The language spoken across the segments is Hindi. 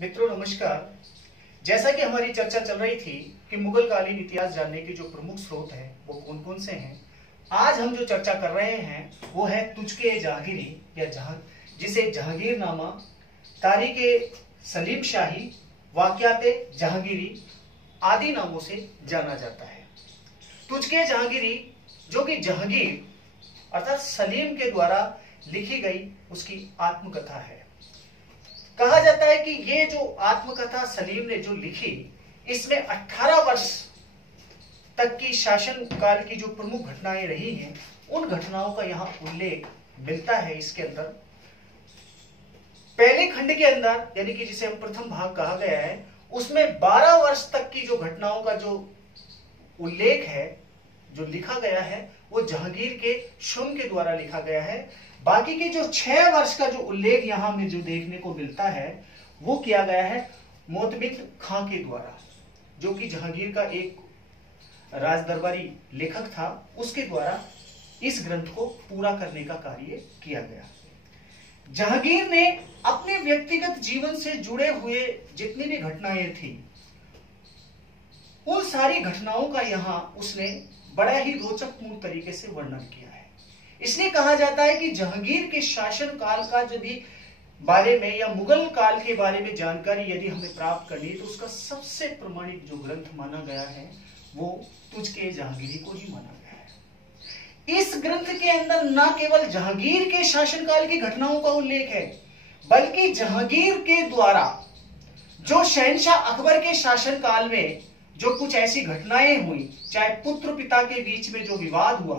मित्रों नमस्कार। जैसा कि हमारी चर्चा चल रही थी कि मुगल कालीन इतिहास जानने के जो प्रमुख स्रोत हैं वो कौन कौन से हैं, आज हम जो चर्चा कर रहे हैं वो है तुझके जहांगीरी या जिसे जहांगीरनामा, तारीखे सलीम शाही, वाक़याते जहांगीरी आदि नामों से जाना जाता है। तुझके जहांगीरी जो कि जहांगीर अर्थात सलीम के द्वारा लिखी गई उसकी आत्मकथा है। कहा जाता है कि ये जो आत्मकथा सलीम ने जो लिखी, इसमें 18 वर्ष तक की शासन काल की जो प्रमुख घटनाएं रही हैं उन घटनाओं का यहाँ उल्लेख मिलता है। इसके अंदर पहले खंड के अंदर यानी कि जिसे हम प्रथम भाग कहा गया है, उसमें 12 वर्ष तक की जो घटनाओं का जो उल्लेख है, जो लिखा गया है, वो जहांगीर के शुम के द्वारा लिखा गया है। बाकी के जो 6 वर्ष का जो उल्लेख यहां में जो देखने को मिलता है वो किया गया है मोतमिद खां के द्वारा, जो कि जहांगीर का एक राज दरबारी लेखक था, उसके द्वारा इस ग्रंथ को पूरा करने का कार्य किया गया। जहांगीर ने अपने व्यक्तिगत जीवन से जुड़े हुए जितनी भी घटनाएं थी उन सारी घटनाओं का यहाँ उसने बड़ा ही रोचकपूर्ण तरीके से वर्णन किया है। इसलिए कहा जाता है कि जहांगीर के शासन काल का यदि बारे में या मुगल काल के बारे में जानकारी यदि हमें प्राप्त करनी है तो उसका सबसे प्रमाणिक जो ग्रंथ माना गया है वो तुझके जहांगीरी को ही माना गया है। इस ग्रंथ के अंदर न केवल जहांगीर के शासनकाल की घटनाओं का उल्लेख है, बल्कि जहांगीर के द्वारा जो शहंशाह अकबर के शासनकाल में जो कुछ ऐसी घटनाएं हुई, चाहे पुत्र पिता के बीच में जो विवाद हुआ,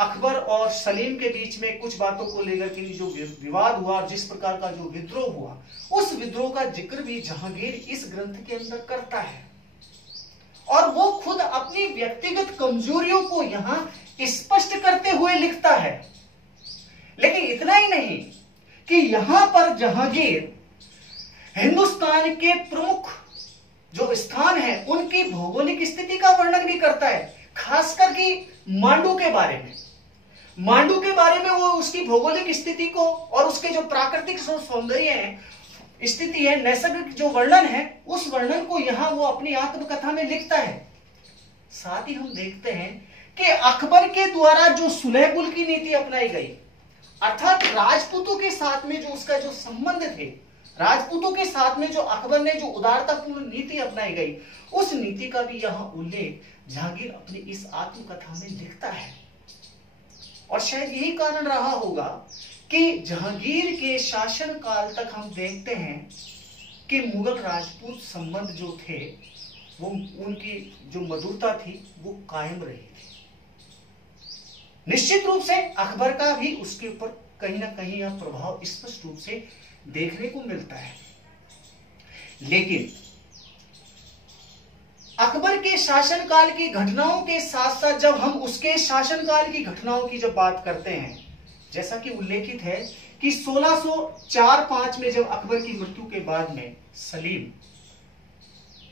अकबर और सलीम के बीच में कुछ बातों को लेकर के जो विवाद हुआ, जिस प्रकार का जो विद्रोह हुआ, उस विद्रोह का जिक्र भी जहांगीर इस ग्रंथ के अंदर करता है। और वो खुद अपनी व्यक्तिगत कमजोरियों को यहां स्पष्ट करते हुए लिखता है। लेकिन इतना ही नहीं कि यहां पर जहांगीर हिंदुस्तान के प्रमुख जो स्थान है उनकी भौगोलिक स्थिति का वर्णन भी करता है, खासकर कि मांडू के बारे में। मांडू के बारे में वो उसकी भौगोलिक स्थिति को और उसके जो प्राकृतिक सौंदर्य है, स्थिति है, नैसर्गिक जो वर्णन है, उस वर्णन को यहां वो अपनी आत्मकथा में लिखता है। साथ ही हम देखते हैं कि अकबर के द्वारा जो सुलह कुल की नीति अपनाई गई, अर्थात राजपूतों के साथ में जो उसका जो संबंध थे, राजपूतों के साथ में जो अकबर ने जो उदारतापूर्ण नीति अपनाई गई, उस नीति का भी यहां उल्लेख जहांगीर अपनी इस आत्मकथा में लिखता है। और शायद यही कारण रहा होगा कि जहांगीर के शासन काल तक हम देखते हैं कि मुगल राजपूत संबंध जो थे वो उनकी जो मधुरता थी वो कायम रही थी। निश्चित रूप से अकबर का भी उसके ऊपर कहीं ना कहीं यह प्रभाव स्पष्ट रूप से देखने को मिलता है। लेकिन अकबर के शासनकाल की घटनाओं के साथ साथ जब हम उसके शासनकाल की घटनाओं की जब बात करते हैं, जैसा कि उल्लेखित है कि 1604-5 में जब अकबर की मृत्यु के बाद में सलीम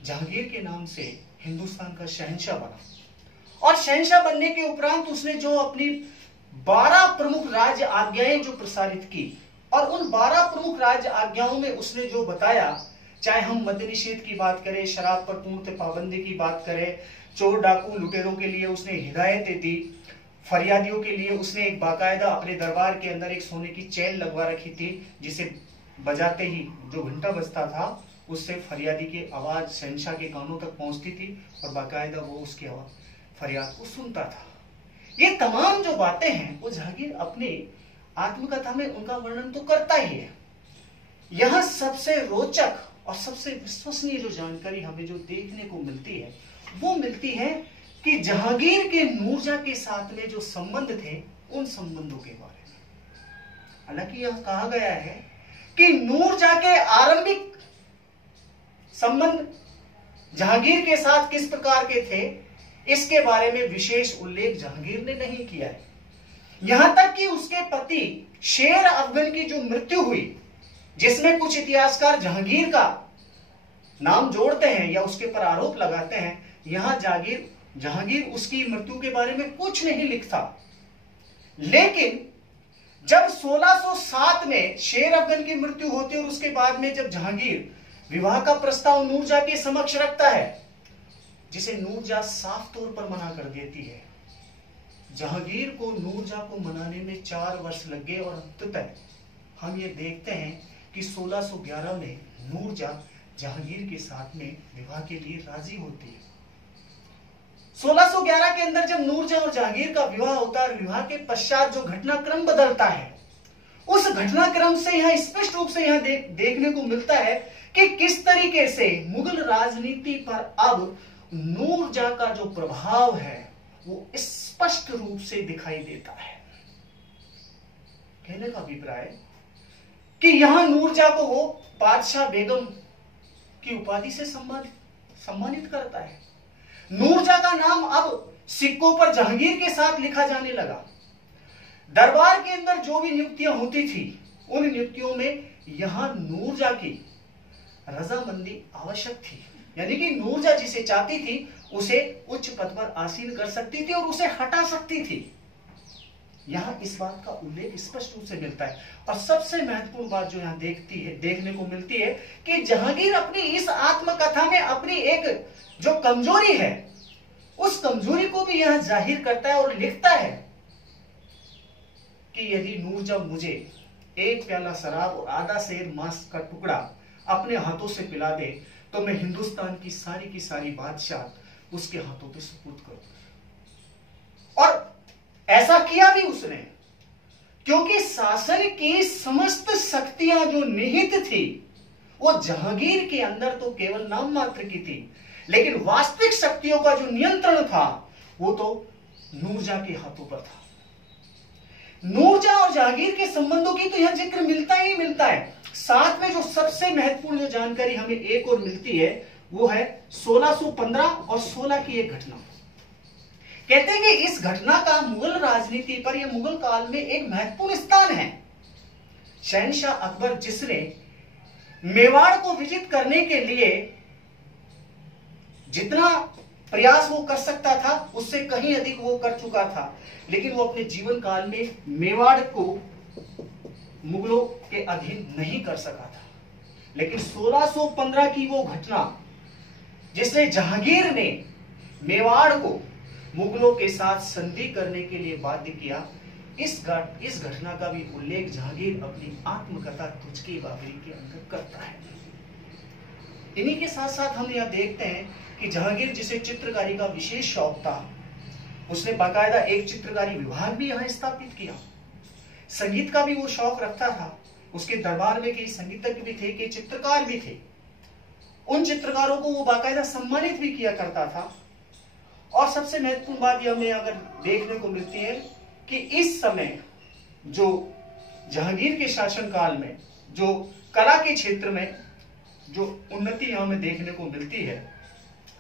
जहांगीर के नाम से हिंदुस्तान का शहंशाह बना और शहंशाह बनने के उपरांत उसने जो अपनी 12 प्रमुख राज्य आज्ञाएं जो प्रसारित की, और उन 12 प्रमुख राज्य आज्ञाओं में उसने जो बताया, चाहे हम मद्य निषेध की बात करें, शराब पर पूर्ण पाबंदी की बात करें, चोर डाकू लुटेरों के लिए उसने हिदायतें दी, फरियादियों के लिए उसने एक बाकायदा अपने दरबार के अंदर एक सोने की चैन लगवा रखी थी, जिसे बजाते ही जो घंटा बजता था उससे फरियादी की आवाज शहंशाह के कानों तक पहुंचती थी और बाकायदा वो उसकी फरियाद को सुनता था। ये तमाम जो बातें हैं वो जहांगीर अपनी आत्मकथा में उनका वर्णन तो करता ही है। यहां सबसे रोचक और सबसे विश्वसनीय जो जानकारी हमें जो देखने को मिलती है वो मिलती है कि जहांगीर के नूरजहां के साथ में जो संबंध थे उन संबंधों के बारे में। हालांकि यह कहा गया है कि नूरजहां के आरंभिक संबंध जहांगीर के साथ किस प्रकार के थे, इसके बारे में विशेष उल्लेख जहांगीर ने नहीं किया है। यहां तक कि उसके पति शेर अफगन की जो मृत्यु हुई, जिसमें कुछ इतिहासकार जहांगीर का नाम जोड़ते हैं या उसके पर आरोप लगाते हैं, यहां जहांगीर उसकी मृत्यु के बारे में कुछ नहीं लिखता। लेकिन जब 1607 में शेर अफगन की मृत्यु होती है और उसके बाद में जब जहांगीर विवाह का प्रस्ताव नूरजहां के समक्ष रखता है, जिसे नूरजहां साफ तौर पर मना कर देती है। जहांगीर को नूरजहां को मनाने में 4 वर्ष लग गए और अंततः हम ये देखते हैं कि 1611 में नूरजहां जहांगीर के साथ में विवाह के लिए राजी होती है। 1611 के अंदर जब नूरजहां और जहांगीर का विवाह होता है, विवाह के पश्चात जो घटनाक्रम बदलता है, उस घटनाक्रम से यहां स्पष्ट रूप से यहां देखने को मिलता है कि किस तरीके से मुगल राजनीति पर अब नूरजहां का जो प्रभाव है वो स्पष्ट रूप से दिखाई देता है। कहने का अभिप्राय कि यहां नूरजहां को वो बादशाह बेगम की उपाधि से सम्मानित करता है। नूरजहां का नाम अब सिक्कों पर जहांगीर के साथ लिखा जाने लगा। दरबार के अंदर जो भी नियुक्तियां होती थी, उन नियुक्तियों में यहां नूरजहां की रजामंदी आवश्यक थी। यानी कि नूरजहां जिसे चाहती थी उसे उच्च पद पर आसीन कर सकती थी और उसे हटा सकती थी। यहां इस बात का उल्लेख स्पष्ट रूप से मिलता है। और सबसे महत्वपूर्ण बात जो यहां देखने को मिलती है कि जहांगीर अपनी इस आत्मकथा में अपनी एक जो कमजोरी है, उस कमजोरी को भी यहां जाहिर करता है और लिखता है कि यदि नूरजहां मुझे एक प्याला शराब और आधा सेर मांस का टुकड़ा अपने हाथों से पिला दे तो मैं हिंदुस्तान की सारी बादशाह उसके हाथों पे सुपुर्द करूं। और ऐसा किया भी उसने, क्योंकि शासन की समस्त शक्तियां जो निहित थी वो जहांगीर के अंदर तो केवल नाम मात्र की थी, लेकिन वास्तविक शक्तियों का जो नियंत्रण था वो तो नूरजहां के हाथों पर था। नूरजहां और जहांगीर के संबंधों की तो यहां जिक्र मिलता ही मिलता है। साथ में जो सबसे महत्वपूर्ण जो जानकारी हमें एक और मिलती है वो है 1615 और 16 की एक घटना। कहते हैं कि इस घटना का मुगल राजनीति पर, यह मुगल काल में एक महत्वपूर्ण स्थान है। शहनशाह अकबर जिसने मेवाड़ को विजित करने के लिए जितना प्रयास वो कर सकता था उससे कहीं अधिक वो कर चुका था, लेकिन वो अपने जीवन काल में मेवाड़ को मुगलों के अधीन नहीं कर सका था। लेकिन 1615 की वो घटना जिसने जहांगीर ने मेवाड़ को मुगलों के साथ संधि करने के लिए बाध्य किया, इस घटना का भी उल्लेख जहांगीर अपनी आत्मकथा तुझकी बाबरी के अंदर करता है। इन्हीं के साथ साथ हम यह देखते हैं कि जहांगीर जिसे चित्रकारी का विशेष शौक था, उसने बाकायदा एक चित्रकारी विभाग भी यहां स्थापित किया। संगीत का भी वो शौक रखता था। उसके दरबार में कई संगीतज्ञ भी थे, कई चित्रकार भी थे। उन चित्रकारों को वो बाकायदा सम्मानित भी किया करता था। और सबसे महत्वपूर्ण बात यह हमें अगर देखने को मिलती है कि इस समय जो जहांगीर के शासनकाल में जो कला के क्षेत्र में जो उन्नति हमें देखने को मिलती है,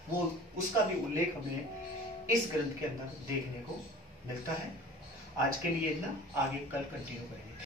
वो उसका भी उल्लेख हमें इस ग्रंथ के अंदर देखने को मिलता है। आज के लिए इतना, आगे कल कंटिन्यू करेंगे।